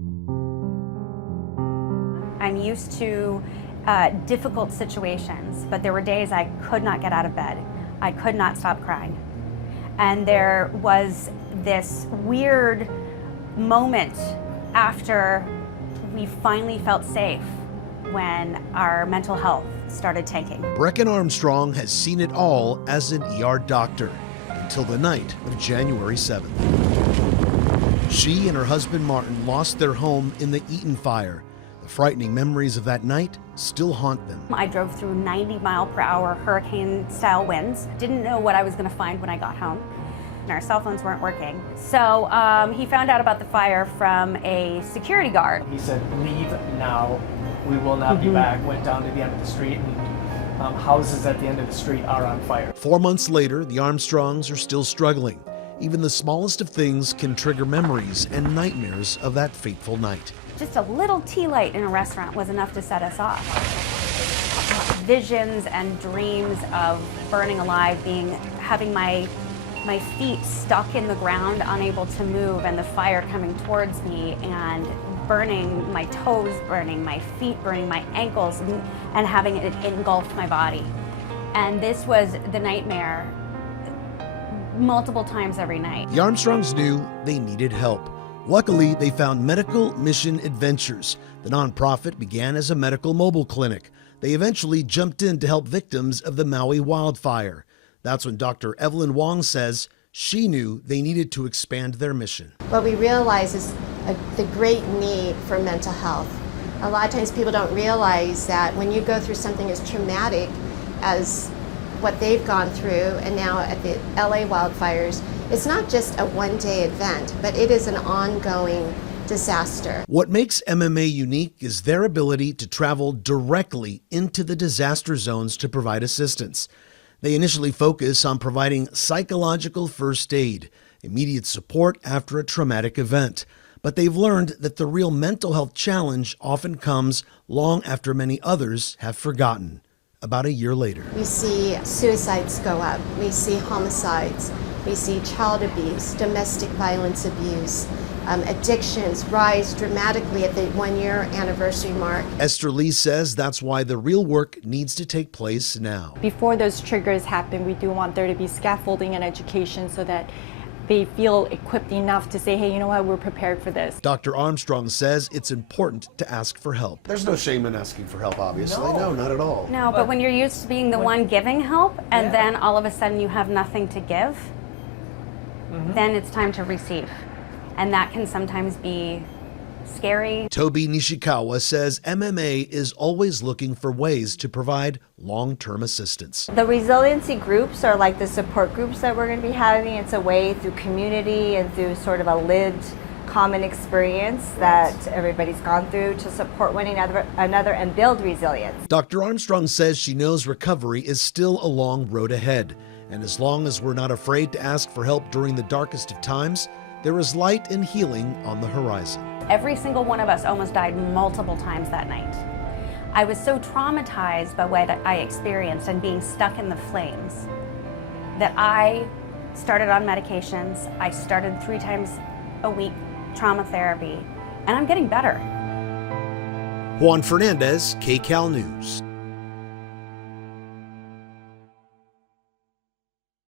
I'm used to difficult situations, but there were days I could not get out of bed. I could not stop crying. And there was this weird moment after we finally felt safe when our mental health started tanking. Brecken Armstrong has seen it all as an ER doctor until the night of January 7th. She and her husband Martin lost their home in the Eaton fire. The frightening memories of that night still haunt them. I drove through 90-mile-per-hour hurricane-style winds. Didn't know what I was going to find when I got home. And our cell phones weren't working. So he found out about the fire from a security guard. He said, "Leave now. We will not be back." Went down to the end of the street, and houses at the end of the street are on fire. 4 months later, the Armstrongs are still struggling. Even the smallest of things can trigger memories and nightmares of that fateful night. Just a little tea light in a restaurant was enough to set us off. Visions and dreams of burning alive, having my feet stuck in the ground, unable to move, and the fire coming towards me and burning, my toes burning, my feet burning, my ankles, and having it engulf my body. And this was the nightmare multiple times every night. The Armstrongs knew they needed help. Luckily, they found Medical Mission Adventures. The nonprofit began as a medical mobile clinic. They eventually jumped in to help victims of the Maui wildfire. That's when Dr. Evelyn Wong says she knew they needed to expand their mission. What we realize is the great need for mental health. A lot of times people don't realize that when you go through something as traumatic as what they've gone through, and now at the LA wildfires, it's not just a one-day event, but it is an ongoing disaster. What makes MMA unique is their ability to travel directly into the disaster zones to provide assistance. They initially focus on providing psychological first aid, immediate support after a traumatic event. But they've learned that the real mental health challenge often comes long after many others have forgotten. About a year later, we see suicides go up, we see homicides, we see child abuse, domestic violence abuse, addictions rise dramatically at the 1-year anniversary mark. Esther Lee says that's why the real work needs to take place now. Before those triggers happen, we do want there to be scaffolding and education so that they feel equipped enough to say, hey, you know what, we're prepared for this. Dr. Armstrong says it's important to ask for help. There's no shame in asking for help, obviously. No, not at all. No, but when you're used to being the one giving help and then all of a sudden you have nothing to give, then it's time to receive. And that can sometimes be scary. Toby Nishikawa says MMA is always looking for ways to provide long-term assistance. The resiliency groups are like the support groups that we're going to be having. It's a way through community and through sort of a lived common experience that everybody's gone through to support one another and build resilience. Dr. Armstrong says she knows recovery is still a long road ahead. And as long as we're not afraid to ask for help during the darkest of times, there is light and healing on the horizon. Every single one of us almost died multiple times that night. I was so traumatized by what I experienced and being stuck in the flames that I started on medications. I started 3 times a week trauma therapy, and I'm getting better. Juan Fernandez, KCAL News.